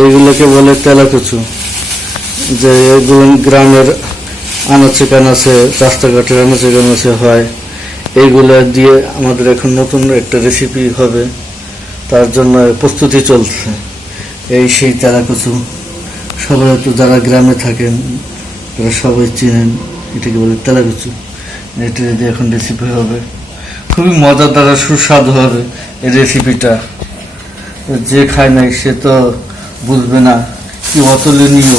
এইগুলোকে বলে তেলাকুচু, যে এগুলো গ্রামের আনাচে কানাচে, রাস্তাঘাটের আনাচে কানাচে হয়। এইগুলো দিয়ে আমাদের এখন নতুন একটা রেসিপি হবে, তার জন্য প্রস্তুতি চলছে। এই সেই তেলাকুচু, সবাই তো যারা গ্রামে থাকেন তারা সবাই চিনেন, এটাকে বলে তেলাকুচু। এটা দিয়ে এখন রেসিপি হবে, খুবই মজাদার আর সুস্বাদু হবে এই রেসিপিটা। যে খায় নাই সে তো বুঝবে না কি অতুলনীয়